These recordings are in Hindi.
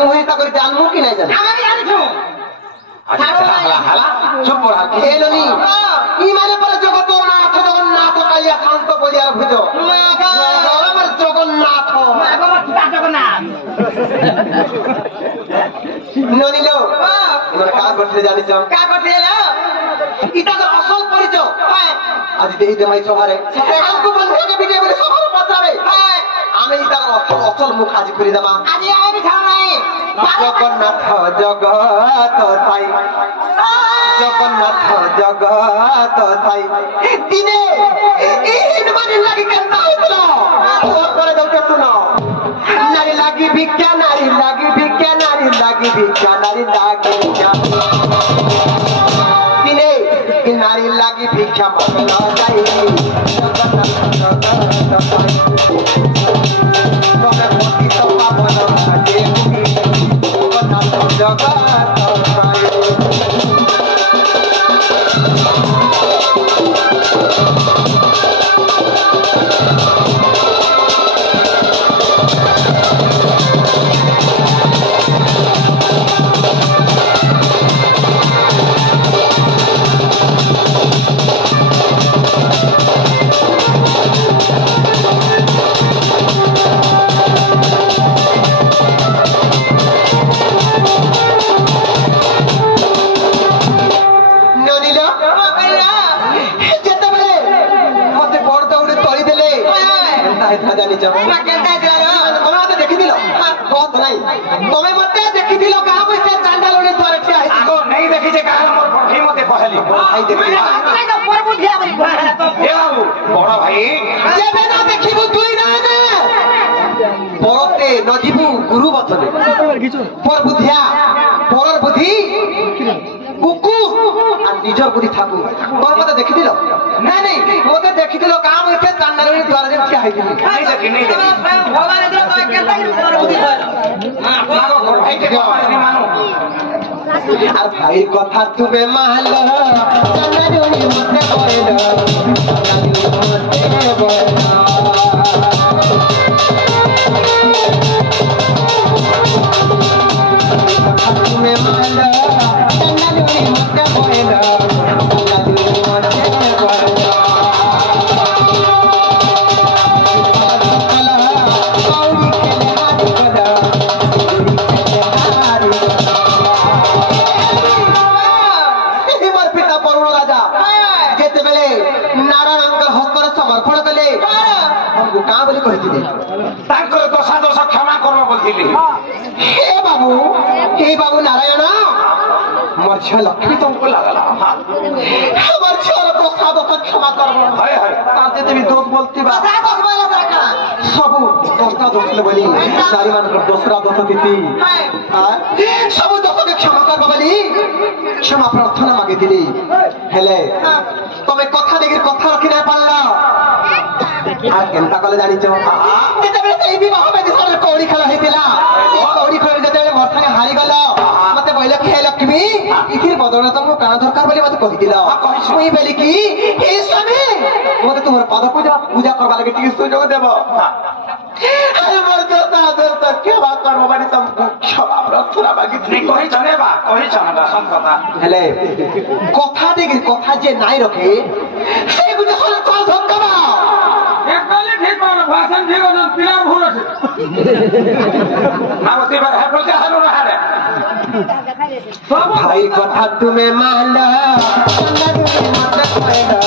তুই তা করে জানমু কি নাই জানি আমি জানিছো হালা হালা চুপ পড়া খেলনি ই মানে পরে জগন্নাথ জগন্নাথ কালিয়া শান্ত বলিয়ার ভুজ আমার জগন্নাথ জগন্নাথ ননিল এবার কাজ করতে জানিছ কা করতে এলো ইটা তো আসল পরিচয় আজ দেই দেমাই সভারে আমকো বন্ধুকে বিজয় বলে সভারে পত্রাবে আমি ইটা আসল মুখ আজ করে দেবা আজ আমি খাও নাই জগন্নাথ জগত সাই জগন্নাথ জগত সাই দিনে এই মানে লাগি কেন হইছিল পরে দৌড়ে শুনো নারী লাগি ভিক্ষা নারী লাগি ভিক্ষা নারী লাগি ভিক্ষা নারী লাগি দিনে নারী লাগি ভিক্ষা মাগলা যাই জগন্নাথ জগত সাই তবে মতি তো পাবন কাজে জগন্নাথ জগত সাই তুমি মতে দেখিছিল কাহা বসে চান্ডালনি তোরে ঠিক আছে আগো নাই দেখিছে কাহা মোর পড়ি মতে কহলি ভাই দেখি আমি তো পরে বুঝিয়া বলি এ বাবু বড় ভাই যেবে না দেখিবু তুই না না পরতে নজিবু গুরু বচনে পর বুদ্ধিয়া পরর বুদ্ধি কুকু আর নিজর বুদ্ধি থাকু তোর মতে দেখিছিল না নাই মতে দেখিছিল কাম হইতে চান্ডালনি দ্বারা যে ঠিক আছে নাই দেখি নাই দেখি ভগবান এদের তো কেনটা পরে বুঝি হয় আগো বড় ভাই কে মানো আর ভাই কথা তুমি মানল চান্ডালনি মতে কইল চান্ডালনি মতে কইল তুমি মানল চান্ডালনি মতে কইল চান্ডালনি মতে কইল কাঁ বলে কহিছিলি তাঙ্কর দশা দোষ ক্ষমা করব বলছিলি হে বাবু নারায়ণ আমার ঝিয়া লক্ষ্মী তোমাকে লাগালা আমার ঝিয়ার দশা দোষ ক্ষমা করব হায় হায় তাতে তুমি দোষ বলতে বা সবু দশটা দোষ বলি নারী মানুষের দোসরা দোষ দিতি সবু দোষকে ক্ষমা করব বলি ক্ষমা প্রার্থনা মাগে দিলি হেলে তবে কথা দেখি কথা রাখি না পারল আর কেনটা কলে জানিছ যেତେବେଳେ ସେଇ ବିବାହ ବେଦିରେ କଉଡ଼ି ଖେଳ ହେଇଥିଲା କଉଡ଼ି ଖେଳରେ ଯେତେବେଳେ ମୋର ସାଙ୍ଗେ ହାରିଗଲ ମତେ କହିଲ କି ହେ ଲକ୍ଷ୍ମୀ ଏଥିରେ ବଦଳରେ ତମକୁ କାଣା ଦରକାର ବୋଲି ମତେ କହିଥିଲ ମୁଇଁ ବେଲି କି ହେ ସ୍ୱାମୀ ମତେ ତୁମର ପାଦ ପୂଜା କରବା ଲାଗି ଟିକେ ସୁଯୋଗ ଦେବ କ୍ଷମା କରବ ବୋଲି ତମକୁ କ୍ଷମା ପ୍ରାର୍ଥନା ମାଗିଥିଲି କହିଛ ନେ ବା କହିଛ ନା ଦଶମ କଥା ହେଲେ କଥା দেখি কথা যে নাই রখে সেই গুলো হলো কল ধক্কাবা একবারে ঠিক বলো ভাষণ ঠিক আছে পিলার ভুল আছে না ওতে বার হ্যাঁ বলতে হারো না হারে ভাই কথা তুমি মানলা মতে কইলা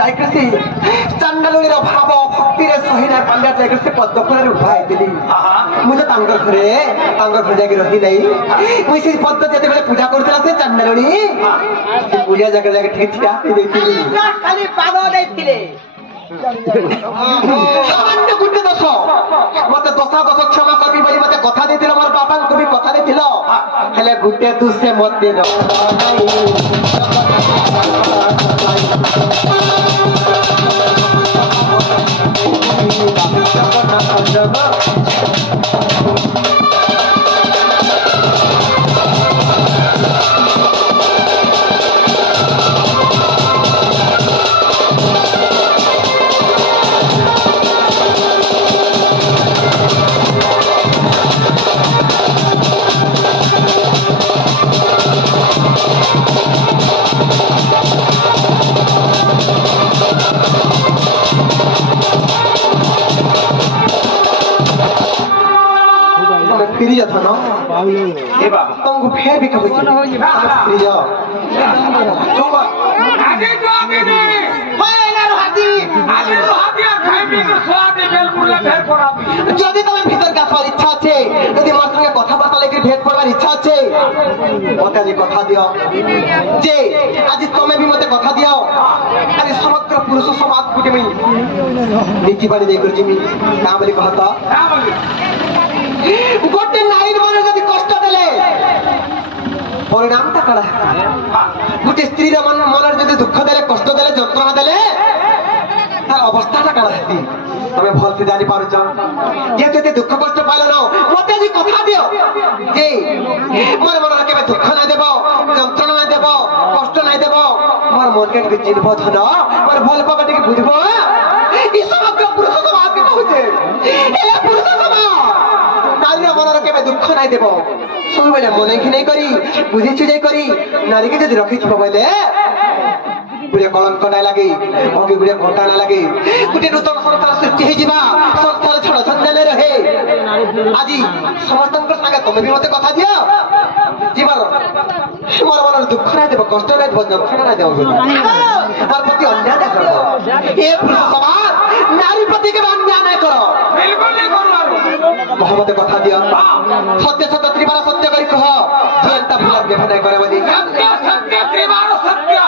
ଯାଇକି ସେ ଚାଣ୍ଡାଳୀର ଭାବ ଭକ୍ତିରେ ସହିନା ପାଣ୍ଡା ଯାଇକି ସେ ପଦ୍ମଫୁଲରେ ଉଭା ହେଇଥିଲି ମୁଁ ତ ତାଙ୍କ ଘରେ ଯାଇକି ରହି ନାହିଁ ମୁଁ ସେ ପଦ୍ମ ଯେତେବେଳେ ପୂଜା କରୁଥିଲା ସେ ଚାଣ୍ଡାଳୀ ସେ ପୂଜା ଜାଗାରେ ଯାଇକି ଠିକ ଠିଆ ହେଇଯାଇଥିଲି ଖାଲି ପାଦ ଦେଇଥିଲେ ସାମାନ୍ୟ ଗୋଟେ ଦୋଷ ମତେ ଦୋଷ କ୍ଷମା କରିବି ବୋଲି ମତେ କଥା ଦେଇଥିଲ ମୋର ବାପାଙ୍କୁ ବି କଥା ଦେଇଥିଲ ହେଲେ ଗୋଟେ ଦୁଃଖ ମତେ फिरी जाता ना तुमको फिर भी कभी फिरी जाओ आगे जो आगे नहीं যদি তুমি ভিতর গাছবার ইচ্ছা আছে যদি আমার সঙ্গে কথাবার্তা লেগে ভেদ পড়বার ইচ্ছা আছে মতে আজ কথা দিও যে আজ তুমি বি মতে কথা দিও আজ সমগ্র পুরুষ সমাজ গুটি মুই নীতি বাণী দেই করছি না বলি কহতা গোটে নারীর মনে যদি কষ্ট দেলে পরিণামটা কাড়া গোটে স্ত্রীর মনের যদি দুঃখ দেলে কষ্ট দেলে যন্ত্রণা দেলে তার অবস্থাটা কাড়া হেতি তুমি ভলসে জানি পারুছ যেহেতু এতে দুঃখ কষ্ট পাইল না মতে আজ কথা দিও যে মোর মনের কেবে দুঃখ নাই দেব যন্ত্রণা নাই দেব কষ্ট নাই দেব মোর মনকে টিকে চিনব ধন মোর ভাল পাবা টিকে বুঝব এই সমগ্র পুরুষ সমাজকে কହୁছে এলা পুরুষ সমাজ নারীর মনের কেবে দুঃখ নাই দেব ସବୁବେଳେ ମନେ ଘିନେଇ କରି ବୁଝି ଚୁଝେଇ କରି ନାରୀকে ଯଦି ରଖିଥିବ ବୋଇଲେ गुड़े कलंक ना लगे अगे गुड़े घंटा ना लगे गोटे नूतन संसार सृष्टि होइजिबा संसार छड़ छंदे न रहे आज समस्त संगे तुम भी मते कथा दियो जीवन मोर मन दुख ना देव कष्ट ना देव जंत्रणा ना देव मोर प्रति अन्याय ना करो ए पुरुष समाज नारी प्रति के अन्याय ना करो बिल्कुल नहीं करू मोहम्मद कथा दियो सत्य सत्य त्रिबार सत्य करी कह जीवनता भूल देव नहीं करे बदी सत्य सत्य त्रिबार सत्य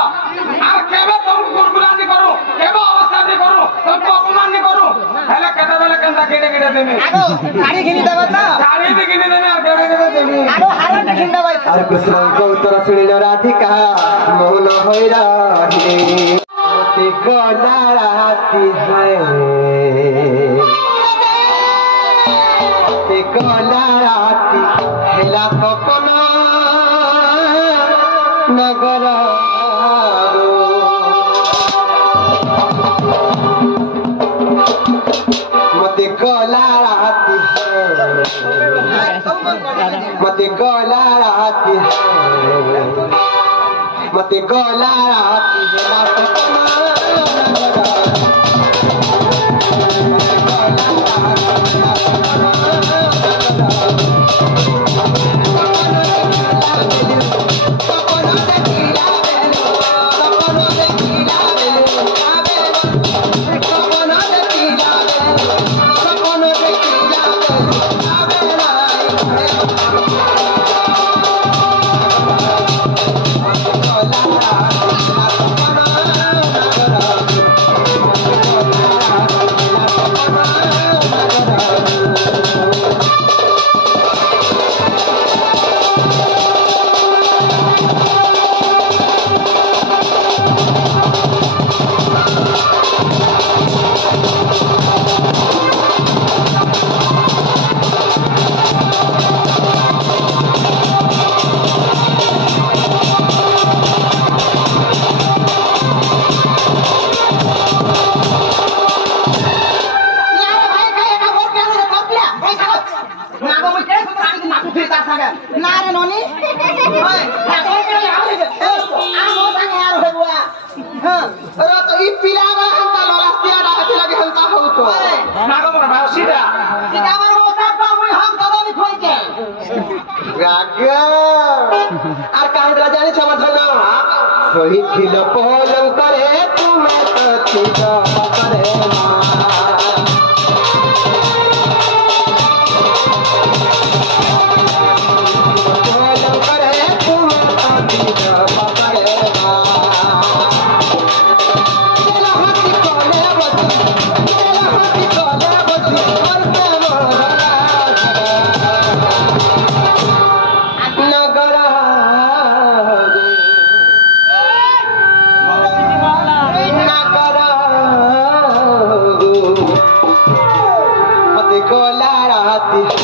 আর কেবে তুমি গুরগুলানি করো কেবে অবস্থানি করো তুমি অপমাননি করো হেলে কেতে বেলে কেনটা কেটে কেটে দেবে আরো শাড়ি কিনি দেব না শাড়ি দি কিনে দেবে আর কেটে কেটে দেবে আরো হারান কিনি দেব अरे कृष्ण को उत्तर सुनिल राधिका मौन होई रही मोती गला राती है मोती गला राती हेला सपना नगर मोती गला राती है मते गोला राती है मते गोला राती है ना सपना আর কাহিনীটা জানিস আমার ধন্য শহীদ ছিল পলঙ্করে তুমি राती